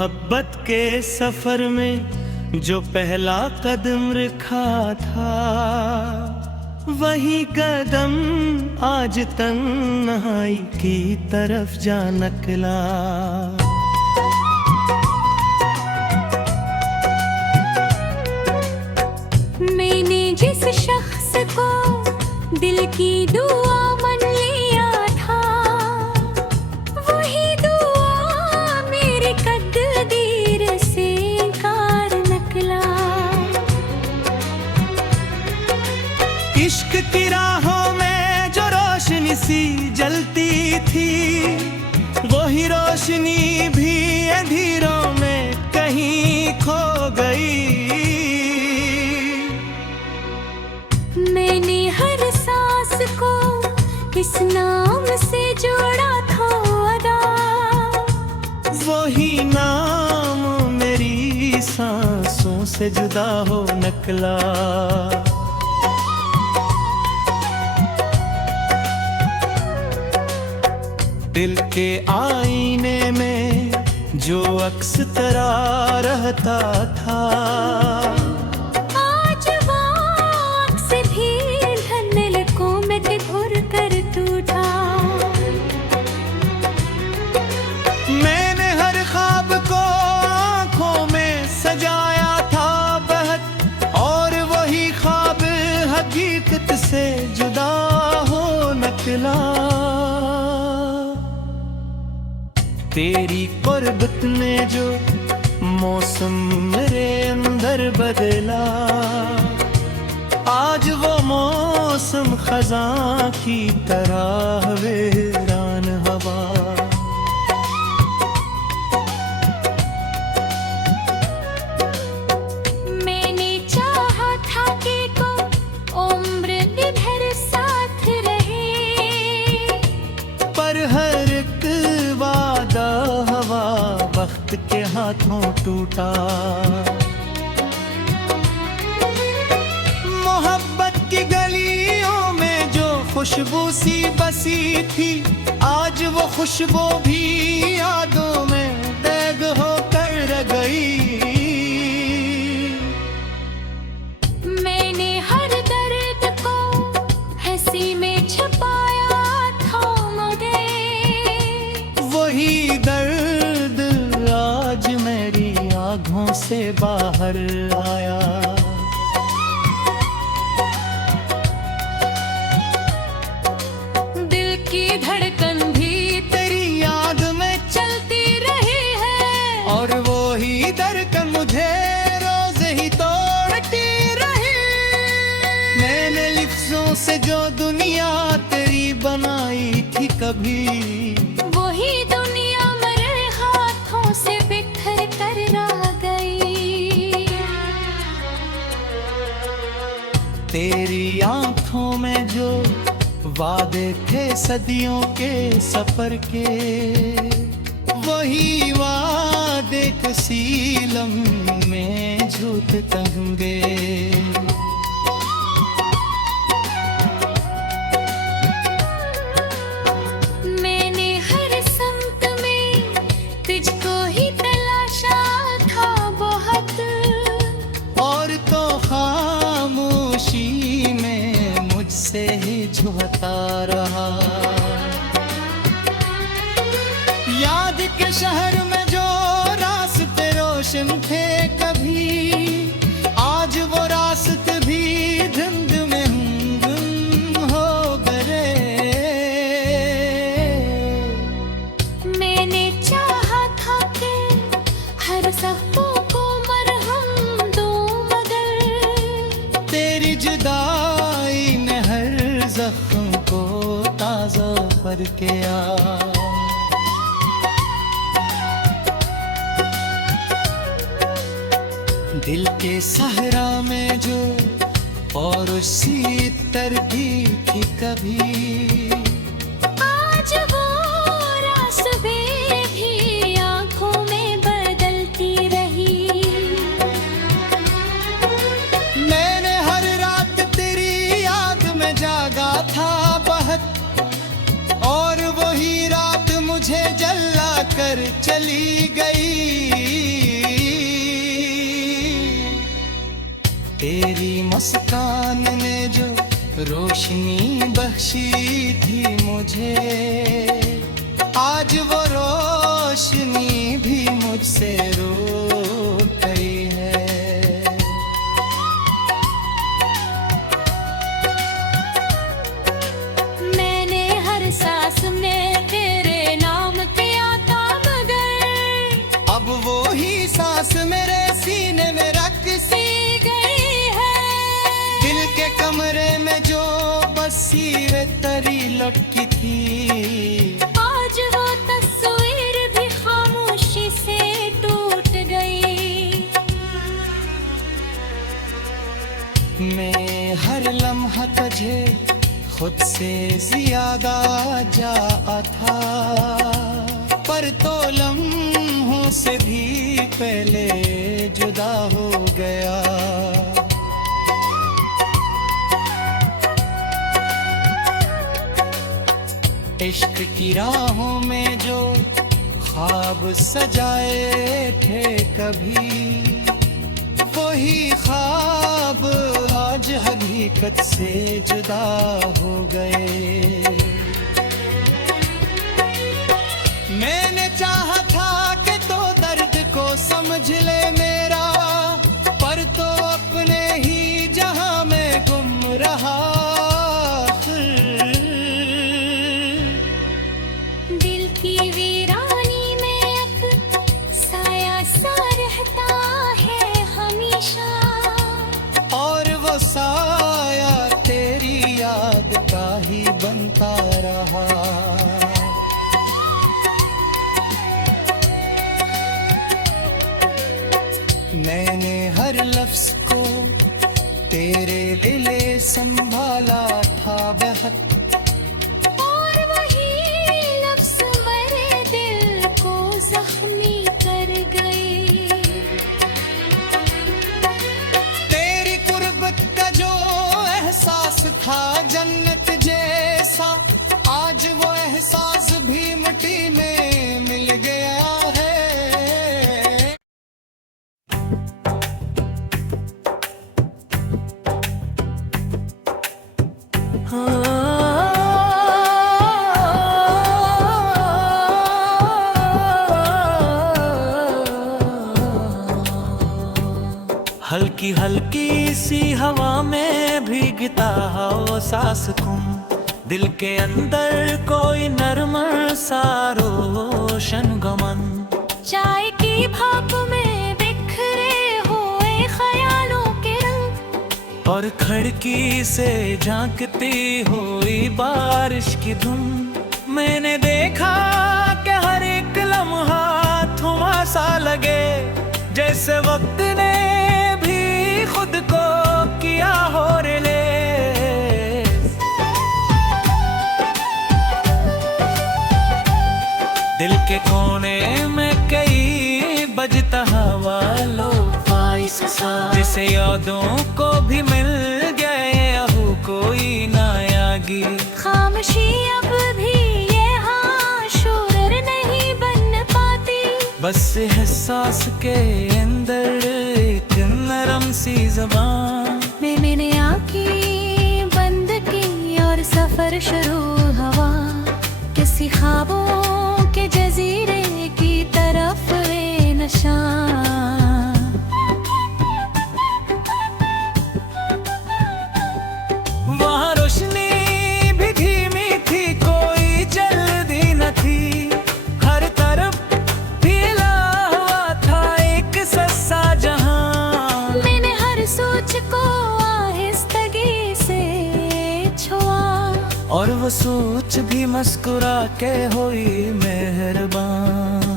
मोहब्बत के सफर में जो पहला कदम रखा था, वही कदम आज तन्हाई की तरफ जा निकला। मैंने जिस शख्स को दिल की दुआ मन लिया था, वही दुआ मेरी तकदीर से इनकार निकला। इश्क की राहों में जो रोशनी सी जलती थी, वही रोशनी भी अंधेरों में कहीं खो गई। मैंने हर सांस को किस नाम से जोड़ा था अदा, वही नाम मेरी सांसों से जुदा हो निकला। दिल के आईने में जो अक्स तेरा रहता था, आज वो अक्स भी धुंधलकों में घुर कर टूटा। मैंने हर ख्वाब को आँखों में सजाया था बहुत, और वही ख्वाब हकीकत से जुदा हो निकला। तेरी कुर्बत ने जो मौसम मेरे अंदर बदला, आज वो मौसम खज़ां की तरह वीरान हवा। मैंने चाहा था कि को उम्र निभर साथ रहे, पर हर एक वादा हवा वक्त के हाथों टूटा। मोहब्बत की गलियों में जो खुशबू सी बसी थी, आज वो खुशबू भी यादों में दैग होकर रह गई। मैंने हर दर्द को हंसी में छुपाया था मुझे, वही दर्द आज मेरी आँखों से बाहर आया। दिल की धड़कन भी तेरी याद में चलती रही है, और वो ही धड़कन मुझे रोज ही तोड़ती रही। मैंने लिफ्ज़ों से जो दुनिया तेरी बनाई थी कभी, वही दुनिया मेरे हाथों से बिखर कर रह गई। तेरी आँखों में जो वादे थे सदियों के सफर के, वही वादे किसी लम्हे में झूठ तंगे। मैंने हर संत में तुझको ही तलाशा था बहुत, और तो खामोशी में मुझसे ही झुकता रहा। याद के शहर में जो रास्ते रोशन थे कभी, आज वो रास्ते भी धुंध में गुम हो गए। मैंने चाहा था कि हर सफ़ों को मरहम दूं, मगर तेरी जुदाई ने हर जख्म को ताज़ा करके आ। दिल के सहरा में जो और सी तरकीब थी कभी, आज वो रास्ते भी आँखों में बदलती रही। मैंने हर रात तेरी याद में जागा था बहुत, और वही रात मुझे जला कर चली गई। रोशनी बख्शी थी मुझे, आज वो रोशनी भी मुझसे रूठ गई है। मैंने हर सांस में तेरे नाम किया था, मगर अब वो ही सांस मेरे सीने में रख सी गई है। दिल के कमरे में जो बसीरें तरी लटकी थी, आज वो तस्वीर भी खामोशी से टूट गई। मैं हर लम्हा तुझे खुद से ज्यादा चाहा था, पर तो लम्हों से भी पहले जुदा हो गया। इश्क की राहों में जो ख्वाब सजाए थे कभी, वही ख्वाब आज हकीकत से जुदा हो गए। मैंने चाहा था कि तो दर्द को समझ ले मेरा, पर तो अपने ही जहां में गुम रहा। दिल की वीरानी में एक साया सा रहता है हमेशा, और वो साया तेरी याद का ही बनता रहा। मैंने हर लफ्ज को तेरे लिए संभाला था बेहद, और वही लफ्ज़ मेरे दिल को जख्मी कर गए। तेरी कुर्बत का जो एहसास था जन्नत जैसा, आज वो एहसास भी मिट्टी में मिल गया है। हल्की हल्की सी हवा में भीगता हो सांस तुम, दिल के अंदर कोई नरम सा रोशन गमन। चाय की भाप में बिखरे हुए ख्यालों के रंग, और खिड़की से झांकती हुई बारिश की धुन। मैंने देखा कि हर एक लम्हा थमा सा लगे, जैसे वक्त ने भी खुद को किया हो रिलीज। दिल के कोने में कई बजता हवा लो फाइस सा, जिसे यादों को भी मिल गए अहू कोई नायागी। खामोशी अब भी ये हाँ शूर नहीं बन पाती, बस एहसास के अंदर एक नरम सी ज़बान। मैंने आँखें बंद की और सफर शुरू हुआ, किसी ख्वाबों के जजीरे की तरफ ए निशान। वहाँ रोशनी भी धीमी थी, कोई जल्दी न थी, हर तरफ फैला हुआ था एक सस्ता जहां। मैंने हर सोच को आहिस्तगी से छुआ, और वो सोच भी मुस्कुरा के हुई मेहरबान।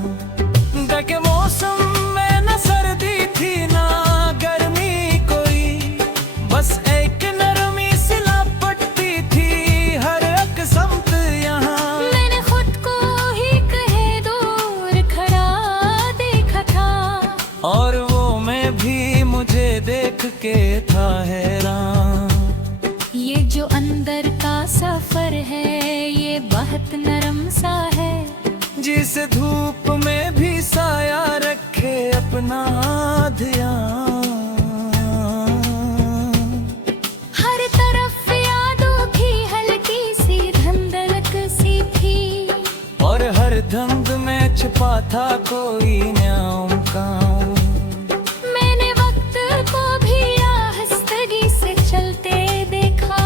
के मौसम में न सर्दी थी ना गर्मी कोई, बस एक नरमी सी लापटती थी हर एक समत यहाँ। मैंने खुद को ही कहे दूर खड़ा देखा था, और वो मैं भी मुझे देख के था हैरान। ये जो अंदर का सफर है ये बहुत नरम सा है, जिस धूप में भी साया रखे अपना ध्यान। हर तरफ यादों की था कोई न्याम काम। मैंने वक्त को भी आहिस्तगी से चलते देखा,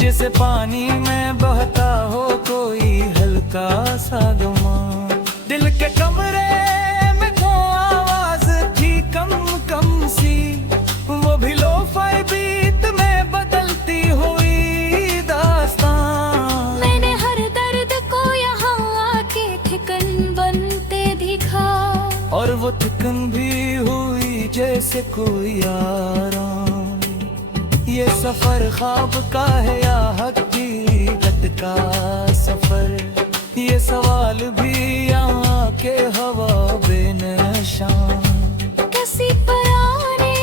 जैसे पानी में बहता हो कोई हल्का सा गुमा। दिल के कमरे में तो आवाज थी कम कम सी, वो भी लोफर बीट में बदलती हुई दास्तान। मैंने हर दर्द को यहाँ आके ठिकन बनते दिखा, और वो थिकन भी हुई जैसे कोई आराम। ये सफर ख्वाब का है या हकीकत का सफर, ये सवाल भी यहाँ के हवा बेनशान। किसी पराने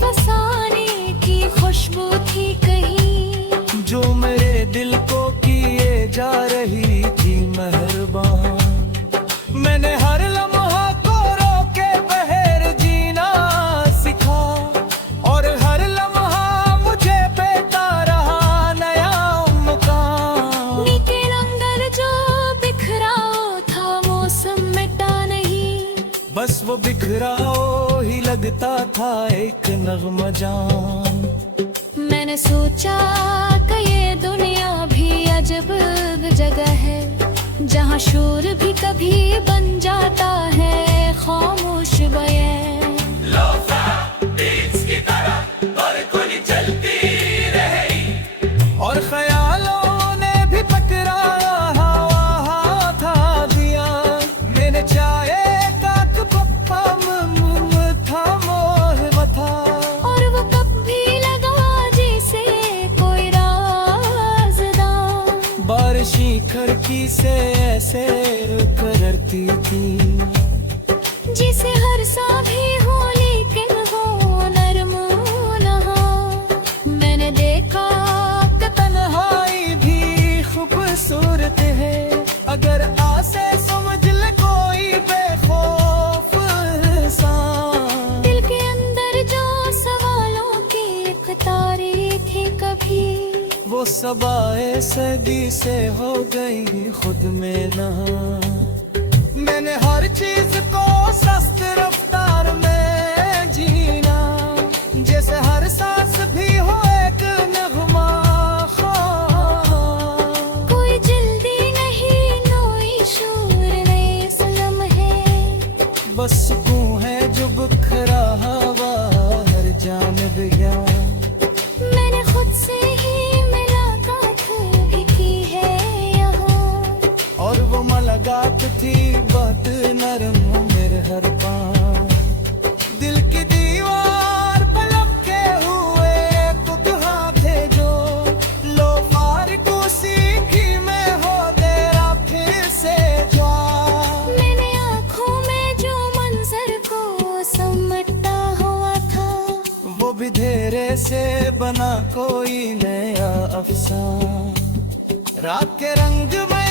फसाने की खुशबू थी कहीं, जो मेरे दिल को किए जा रही थी मेहरबान। मैंने हर लम्हा को रोके बहर जीना सीखा, और हर लम्हा मुझे पेता रहा नया मुकाम। लेकिन अंदर जो बिखराव था मौसम मिटा नहीं, बस वो बिखराओ ही लगता था एक नगमा जान। मैंने सोचा कि ये दुनिया भी अजब जगह है, जहाँ शोर भी कभी बन जाता है खामोश बयां। और ख्यालों ने भी पकड़ाया हवा था दिया। मैंने चाहे तक पप्पा था मोह था, और वो कब भी लगा जैसे कोई राज़दार, बारिशी खिड़की से ऐसे करती थी, जिसे हर सा भी हो लेकिन हो नरम नहा। मैंने देखा कि तन्हाई भी खूबसूरत है, अगर आसे समझ ले कोई बेखौफ इंसान। दिल के अंदर जो सवालों की एक तारीख थी कभी, वो सबाए सदी से हो गई खुद में नहा। मैंने हर चीज को सस्त रफ्तार में जीना, जैसे हर सांस भी हो एक नगमा ख्वाब। कोई जल्दी नहीं कोई शोर नहीं सलम है, बस सुकून है जो बिखरा हवा हर जानब गया। मैंने खुद से ही मुलाकात भी की है यहाँ, और वो मुलाकात थी बहुत नरम मेरे हर पाँव। दिल की दीवार पर लपके हुए कुतहा थे जो, लो फार को सीखी मैं हो तेरा फिर से जवाब। मैंने आँखों में जो मंजर को समटता हुआ था, वो भी धेरे से बना कोई नया अफसाना। रात के रंग में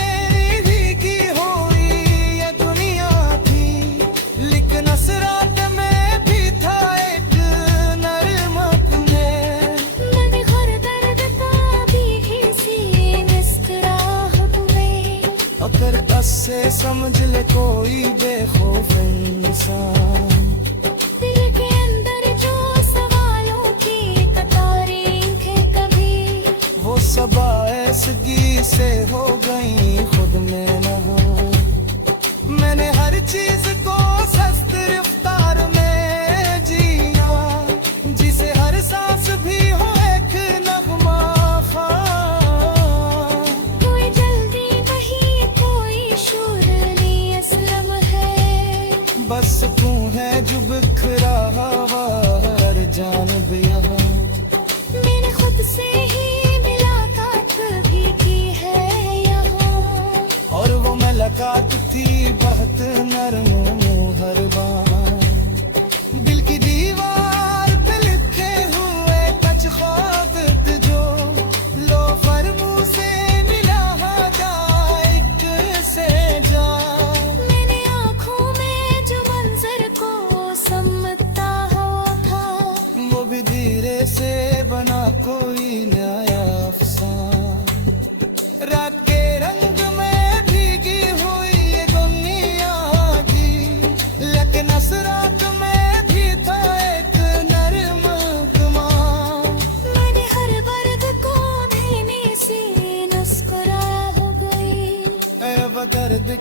भीगी हुई ये दुनिया थी, लेकिन इस रात में भी था एक नरमत में। मैंने हर दर्द का भी सी मुस्कुराहट में, अगर बस से समझ ले कोई बेखौफ इंसान। दिल के अंदर जो सवालों की कतारें थे कभी, वो सबाएसगी से हो गई खुद में नहा। मैंने हर चीज को सस्त रफ्तार में जिया, जिसे हर सांस भी हो एक नगमा ख्वाब। कोई जल्दी नहीं कोई शोर नहीं असलम है, बस तू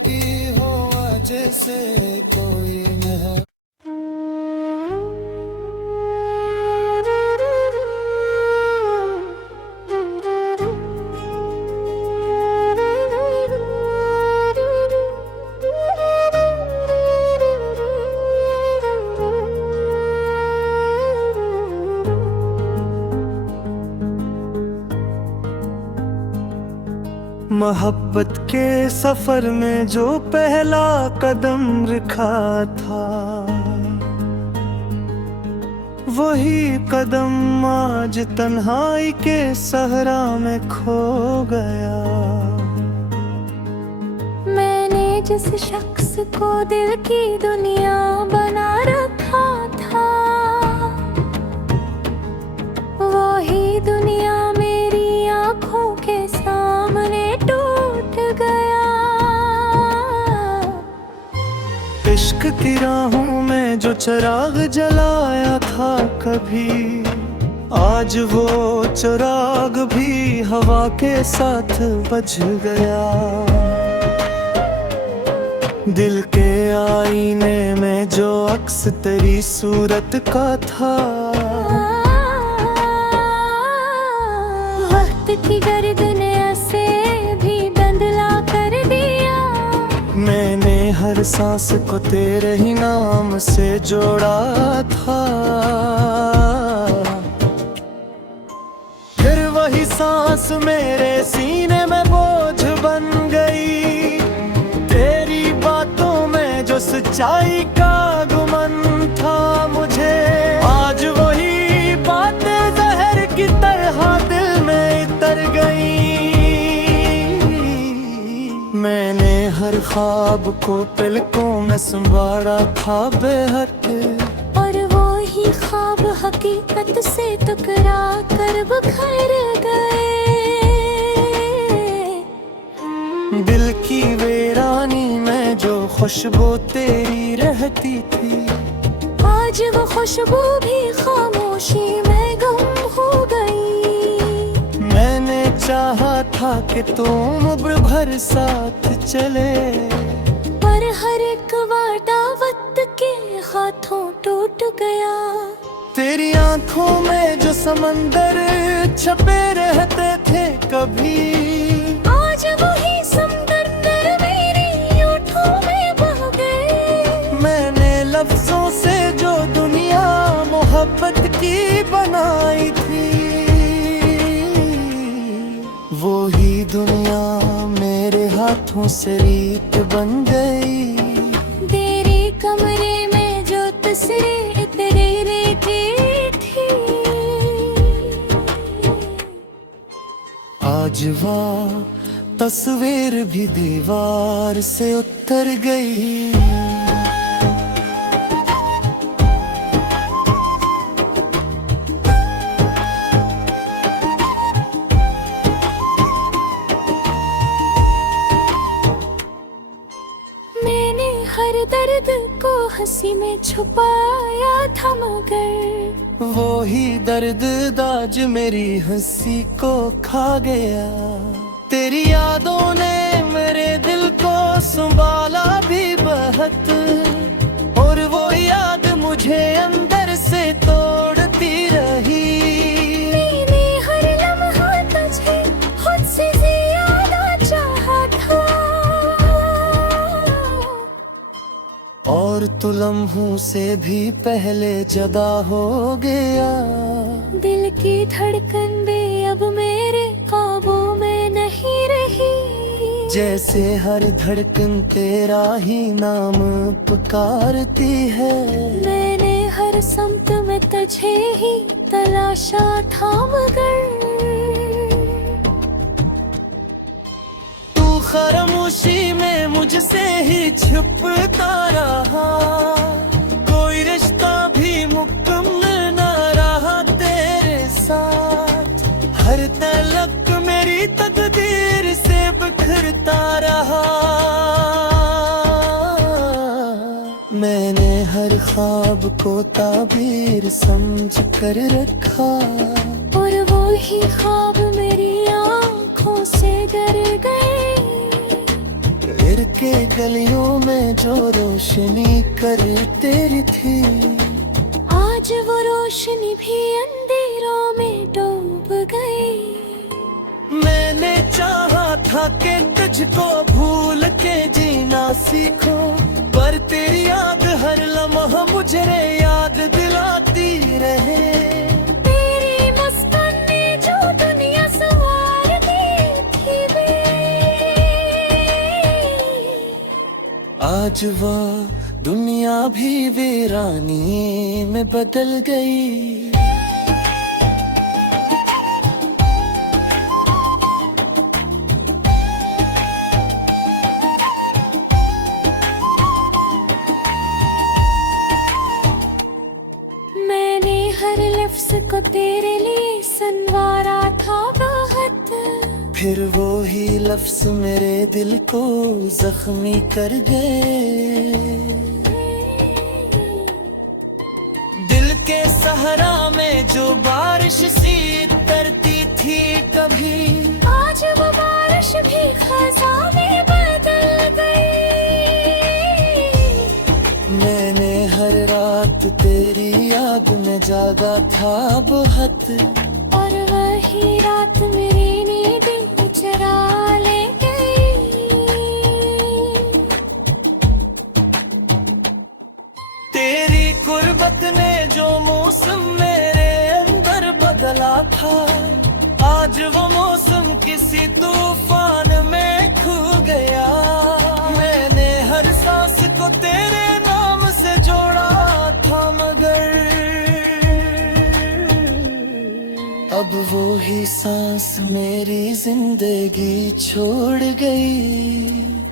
की हो जैसे कोई महक। मोहब्बत के सफर में जो पहला कदम रखा था, वही कदम आज तन्हाई के सहरा में खो गया। मैंने जिस शख्स को दिल की दुनिया बना रखा था, वही दुनिया मेरी आंखों के सामने टूट गया। इश्क की राहों में जो चिराग जलाया था कभी, आज वो चिराग भी हवा के साथ बुझ गया। दिल के आईने में जो अक्स तेरी सूरत का था, वक्त की गर्दन ऐसे भी बंदला कर दिया। मैंने हर सांस को तेरे ही नाम से जोड़ा था। फिर वही सांस मेरे सीने में बोझ बन गई। तेरी बातों में जो सच्चाई का गुमन था मुझे, आज वही बातें जहर की तरह दिल में उतर गई। मैंने हर ख्वाब को पलकों में संभाला था बेहद, और वो ही ख्वाब हकीकत से टकरा कर बिखर गए। दिल की वीरानी में जो खुशबू तेरी रहती थी, आज वो खुशबू भी खामोशी में गुम हो गई। मैंने चाहा था कि तुम उम्र भर साथ चले, पर हर एक वादा वक्त के हाथों टूट गया। तेरी आंखों में जो समंदर छपे रहते थे कभी, आज वही समंदर मेरी होठों में बह गए। मैंने लफ्जों से जो दुनिया मोहब्बत की बनाई थी, वो ही दुनिया मेरे हाथों से रीत बन गई। तेरे कमरे में जो तस्वीर तेरे की थी, आज वह तस्वीर भी दीवार से उतर गई। हर दर्द को हंसी में छुपाया था, मगर वो ही दर्द आज मेरी हंसी को खा गया। तेरी यादों ने मेरे दिल को संभाला भी बहुत, और वो याद मुझे अंदर से तोड़ती रही। मैंने हर लम्हा तुझे खुद से ज्यादा चाहा था, और तू लम्हों से भी पहले जदा हो गया। दिल की धड़कन भी अब मेरे काबू में नहीं रही। जैसे हर धड़कन तेरा ही नाम पुकारती है, मैंने हर समत में तुझे ही तलाशा था, मगर तू खामोशी में मुझसे ही छुपता रहा। कोई रिश्ता भी मुकम्मल न रहा तेरे साथ। हर तलक मेरी तकदीर से बिखरता रहा। मैंने हर ख्वाब को ताबीर समझ कर रखा, और वो ही ख्वाब मेरी आंखों से डर गए। के गलियों में जो रोशनी करती थी, आज वो रोशनी भी अंधेरों में डूब गई। मैंने चाहा था कि तुझको भूल के जीना सीखो, पर तेरी याद हर लम्हा मुझे याद दिलाती रहे। तेरी मुस्कान ने जो दुनिया संवार दी थी वे, आज वो दुनिया भी वीरानी में बदल गई। मैंने हर लफ्ज को तेरे लिए संवारा था बहुत, फिर वो ही लफ्ज मेरे दिल को जख्मी कर गए। दिल के सहरा में जो बारिश सी तरती थी कभी, आज वो बारिश भी खज़ा में बदल गई। मैंने हर रात तेरी याद में जागा था बहुत, और वही रात मेरी नींद चुरा ले गई। तेरी कुर्बत ने जो मौसम मेरे अंदर बदला था, आज वो मौसम किसी तूफान में खो गया। मैंने हर सांस को तेरे नाम से जोड़ा था, मगर अब वो ही सांस मेरी जिंदगी छोड़ गई।